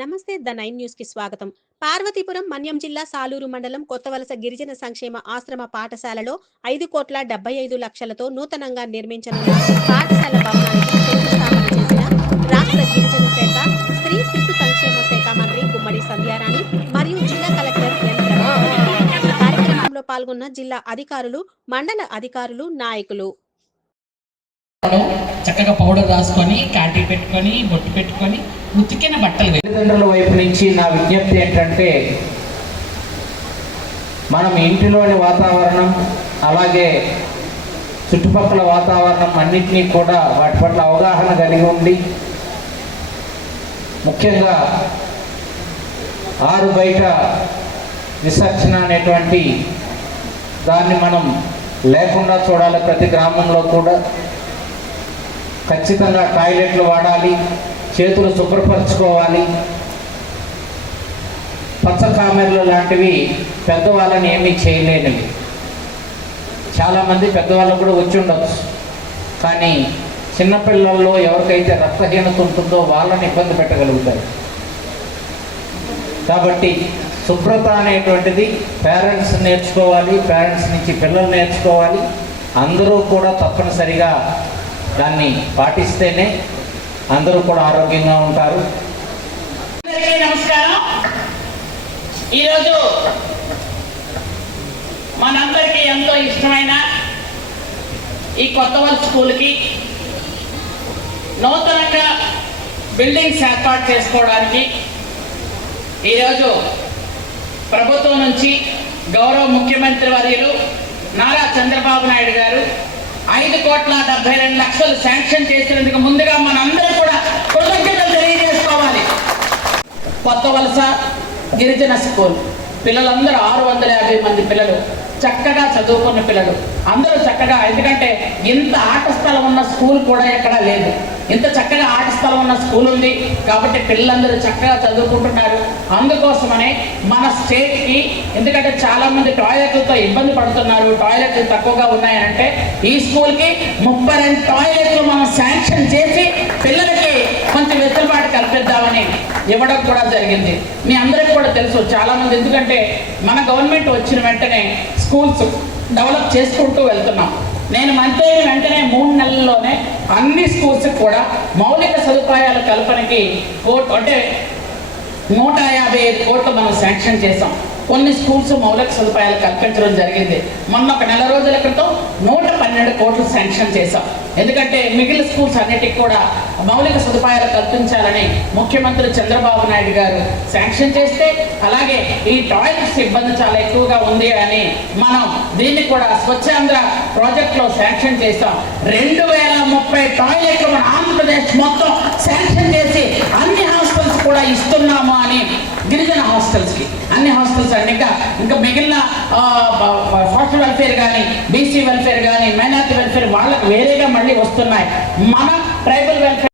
నమస్తే the 9 news కి స్వాగతం. పార్వతీపురం మన్యం జిల్లా సాలూరు మండలం కొత్తవలస గిరిజన సంక్షేమ ఆశ్రమ పాఠశాలలో 5,75,00,000తో నూతనంగా నిర్మించనున్న పాఠశాల భవనానికి శంకుస్థాపన చేసిన రాష్ట్ర గిరిజన శాఖ, స్త్రీ శిశు సంక్షేమ శాఖ మంత్రి గుమ్మడి సంధ్యారాణి మరియు జిల్లా కలెక్టర్ ఎన్ రమణారెడ్డి. ఈ కార్యక్రమంలో పాల్గొన్న జిల్లా అధికారులు, మండల అధికారులు, నాయకులు. చక్కగా పౌడర్ రాసుకొని కాటి పెట్టుకొని బొట్టు పెట్టుకొని ఉతికిన బట్టలు. తల్లిదండ్రుల వైపు నుంచి నా విజ్ఞప్తి ఏంటంటే, మనం ఇంటిలోని వాతావరణం అలాగే చుట్టుపక్కల వాతావరణం అన్నింటినీ కూడా వాటి పట్ల అవగాహన కలిగి ఉండి, ముఖ్యంగా ఆరు బయట విసర్జన అనేటువంటి దాన్ని మనం లేకుండా చూడాలి. ప్రతి గ్రామంలో కూడా ఖచ్చితంగా టాయిలెట్లు వాడాలి, చేతులు శుభ్రపరచుకోవాలి. పచ్చ కామెర్లు లాంటివి పెద్దవాళ్ళని ఏమీ చేయలేనివి. చాలామంది పెద్దవాళ్ళు కూడా వచ్చి ఉండవచ్చు, కానీ చిన్నపిల్లల్లో ఎవరికైతే రక్తహీనత ఉంటుందో వాళ్ళని ఇబ్బంది పెట్టగలుగుతారు. కాబట్టి శుభ్రత అనేటువంటిది పేరెంట్స్ నేర్చుకోవాలి, పేరెంట్స్ నుంచి పిల్లలు నేర్చుకోవాలి. అందరూ కూడా తప్పనిసరిగా దాన్ని పాటిస్తేనే అందరూ కూడా ఆరోగ్యంగా ఉంటారు. అందరికీ నమస్కారం. ఈరోజు మనందరికీ ఎంతో ఇష్టమైన ఈ కొత్తవలస స్కూల్కి నూతనంగా బిల్డింగ్స్ ఏర్పాటు చేసుకోవడానికి ఈరోజు ప్రభుత్వం నుంచి గౌరవ ముఖ్యమంత్రి వర్యులు నారా చంద్రబాబు నాయుడు గారు 5,72,00,000 శాంక్షన్ చేసినందుకు ముందుగా మనందరం కూడా కృతజ్ఞతలు తెలియజేసుకోవాలి. కొత్తవలస గిరిజన స్కూల్ పిల్లలందరూ 650 మంది పిల్లలు, చక్కగా చదువుకున్న పిల్లలు అందరూ చక్కగా, ఎందుకంటే ఇంత ఆట స్థలం ఉన్న స్కూల్ కూడా ఎక్కడా లేదు. ఇంత చక్కగా ఆట స్థలం ఉన్న స్కూల్ ఉంది కాబట్టి పిల్లలందరూ చక్కగా చదువుకుంటున్నారు. అందుకోసమనే మన స్టేట్కి, ఎందుకంటే చాలామంది టాయిలెట్లతో ఇబ్బంది పడుతున్నారు, టాయిలెట్లు తక్కువగా ఉన్నాయనంటే ఈ స్కూల్కి 32 టాయిలెట్లు మనం శాంక్షన్ చేసి పిల్లలకి కొంచెం వెసులుబాటు కల్పిద్దామని ఇవ్వడం కూడా జరిగింది. మీ అందరికీ కూడా తెలుసు చాలామంది, ఎందుకంటే మన గవర్నమెంట్ వచ్చిన వెంటనే స్కూల్స్ డెవలప్ చేసుకుంటూ వెళ్తున్నాం. నేను మంత్రి అయిన వెంటనే 3 నెలల్లోనే అన్ని స్కూల్స్కి కూడా మౌలిక సదుపాయాల కల్పనకి అంటే 155 కోట్లు మనం శాంక్షన్ చేసాం. కొన్ని స్కూల్స్ మౌలిక సదుపాయాలు కల్పించడం జరిగింది. మొన్న ఒక నెల రోజుల క్రితం 112 కోట్లు శాంక్షన్ చేశాం. ఎందుకంటే మిగిలిన స్కూల్స్ అన్నిటికీ కూడా మౌలిక సదుపాయాలు కల్పించాలని ముఖ్యమంత్రి చంద్రబాబు నాయుడు గారు శాంక్షన్ చేస్తే, అలాగే ఈ టాయిలెట్స్ ఇబ్బంది చాలా ఎక్కువగా ఉంది అని మనం దీన్ని కూడా స్వచ్ఛాంధ్ర ప్రాజెక్ట్లో శాంక్షన్ చేస్తాం. 2030 టాయిలెట్లు మన ఆంధ్రప్రదేశ్ మొత్తం శాంక్షన్ చేసి అన్ని హాస్టల్స్ కూడా ఇస్తున్నాము అని, గిరిజన హాస్టల్స్కి అన్ని హాస్టల్స్ అండి. ఇంకా మిగిలిన సోషల్ వెల్ఫేర్ కానీ, బీసీ వెల్ఫేర్ కానీ, మైనారిటీ వెల్ఫేర్ వాళ్ళకి వేరేగా మళ్ళీ వస్తున్నాయి. మన ట్రైబల్ వెల్ఫేర్